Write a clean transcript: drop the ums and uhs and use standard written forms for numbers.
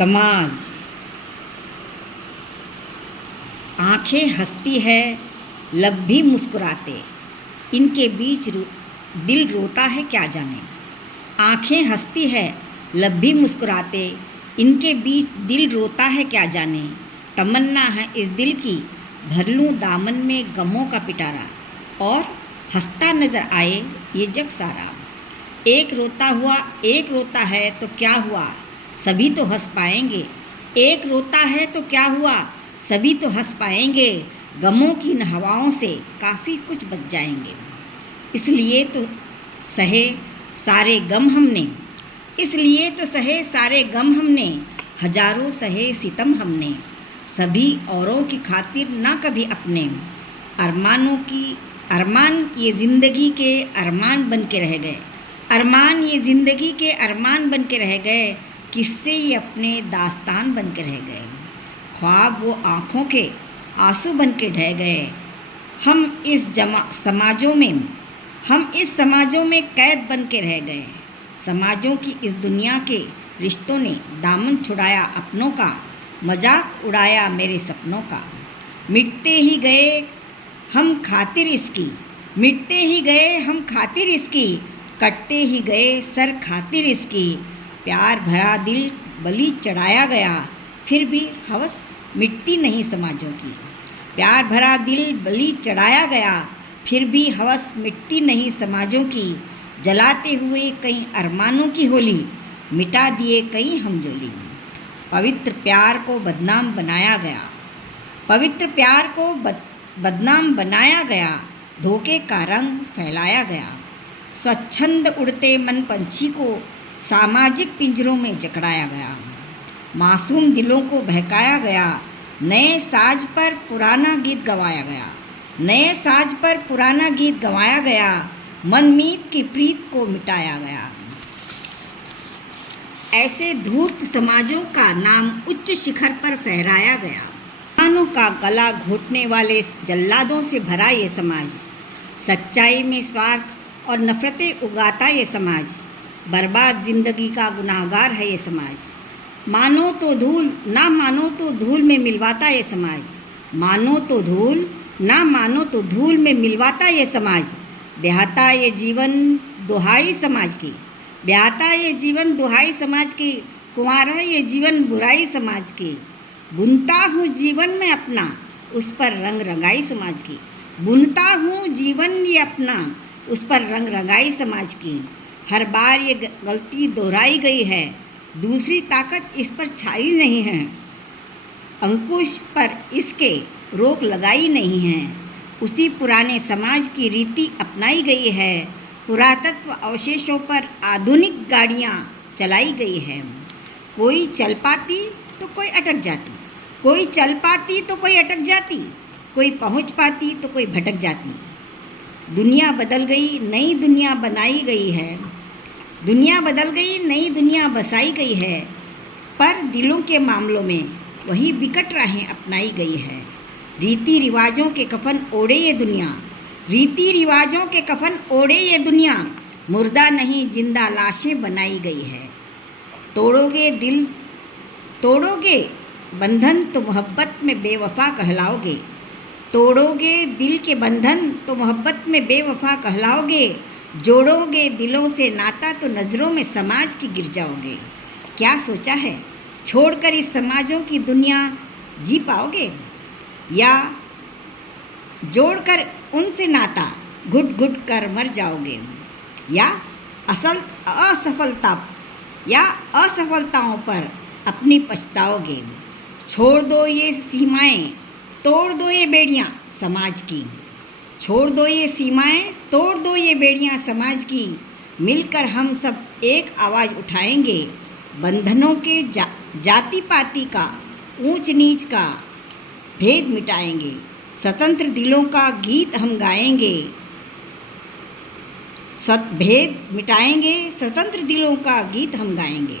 समाज। आंखें हंसती है, लब भी मुस्कुराते, इनके बीच दिल रोता है क्या जाने। आंखें हंसती है, लब भी मुस्कुराते, इनके बीच दिल रोता है क्या जाने। तमन्ना है इस दिल की, भर लूँ दामन में गमों का पिटारा, और हंसता नजर आए ये जग सारा। एक रोता हुआ एक रोता है तो क्या हुआ, सभी तो हंस पाएंगे। एक रोता है तो क्या हुआ, सभी तो हंस पाएंगे। गमों की इन हवाओं से काफ़ी कुछ बच जाएंगे। इसलिए तो सहे सारे गम हमने, इसलिए तो सहे सारे गम हमने, हजारों सहे सितम हमने। सभी औरों की खातिर ना कभी अपने अरमान ये ज़िंदगी के अरमान बन के रह गए। अरमान ये ज़िंदगी के अरमान बन के रह गए, किससे ये अपने दास्तान बन के रह गए। ख्वाब वो आँखों के आंसू बन के ढह गए। हम इस समाजों में कैद बन के रह गए। समाजों की इस दुनिया के रिश्तों ने दामन छुड़ाया अपनों का, मजाक उड़ाया मेरे सपनों का। मिटते ही गए हम खातिर इसकी, मिटते ही गए हम खातिर इसकी, कटते ही गए सर खातिर इसकी। प्यार भरा दिल बलि चढ़ाया गया, फिर भी हवस मिटती नहीं समाजों की। प्यार भरा दिल बलि चढ़ाया गया, फिर भी हवस मिटती नहीं समाजों की। जलाते हुए कई अरमानों की होली, मिटा दिए कई हमजोली। पवित्र प्यार को बदनाम बनाया गया, पवित्र प्यार को बदनाम बनाया गया। धोखे का रंग फैलाया गया। स्वच्छंद उड़ते मन पंछी को सामाजिक पिंजरों में जकड़ाया गया। मासूम दिलों को बहकाया गया। नए साज पर पुराना गीत गवाया गया, नए साज पर पुराना गीत गवाया गया। मनमीत की प्रीत को मिटाया गया। ऐसे धूर्त समाजों का नाम उच्च शिखर पर फहराया गया। इंसानों का गला घोटने वाले जल्लादों से भरा ये समाज, सच्चाई में स्वार्थ और नफरतें उगाता ये समाज। बर्बाद जिंदगी का गुनाहगार है ये समाज। मानो तो धूल ना मानो तो धूल में मिलवाता ये समाज। मानो तो धूल ना मानो तो धूल में मिलवाता ये समाज। ब्याहता ये जीवन दुहाई समाज की, ब्याहता ये जीवन दुहाई समाज की। कुंवारा ये जीवन बुराई समाज की। बुनता हूँ जीवन में अपना, उस पर रंग रंगाई समाज की। बुनता हूँ जीवन ये अपना, उस पर रंग रंगाई समाज की। हर बार ये गलती दोहराई गई है, दूसरी ताकत इस पर छाई नहीं है। अंकुश पर इसके रोक लगाई नहीं है। उसी पुराने समाज की रीति अपनाई गई है। पुरातत्व अवशेषों पर आधुनिक गाड़ियाँ चलाई गई है। कोई चल पाती तो कोई अटक जाती, कोई चल पाती तो कोई अटक जाती, कोई पहुँच पाती तो कोई भटक जाती। दुनिया बदल गई, नई दुनिया बनाई गई है। दुनिया बदल गई, नई दुनिया बसाई गई है। पर दिलों के मामलों में वही विकट राहें अपनाई गई है। रीति रिवाजों के कफन ओढ़े ये दुनिया, रीति रिवाजों के कफन ओढ़े ये दुनिया। मुर्दा नहीं जिंदा लाशें बनाई गई है। तोड़ोगे दिल तोड़ोगे बंधन तो मोहब्बत में बेवफा कहलाओगे। तोड़ोगे दिल के बंधन तो मोहब्बत में बेवफा कहलाओगे। जोड़ोगे दिलों से नाता तो नज़रों में समाज की गिर जाओगे। क्या सोचा है छोड़कर इस समाजों की दुनिया जी पाओगे, या जोड़कर उनसे नाता घुट घुट कर मर जाओगे, या असफलताओं पर अपनी पछताओगे। छोड़ दो ये सीमाएं, तोड़ दो ये बेड़ियां समाज की। छोड़ दो ये सीमाएं, तोड़ दो ये बेड़ियां समाज की। मिलकर हम सब एक आवाज़ उठाएंगे। बंधनों के जाति पाति का, ऊंच नीच का भेद मिटाएंगे। स्वतंत्र दिलों का गीत हम गाएंगे। भेद मिटाएंगे, स्वतंत्र दिलों का गीत हम गाएंगे।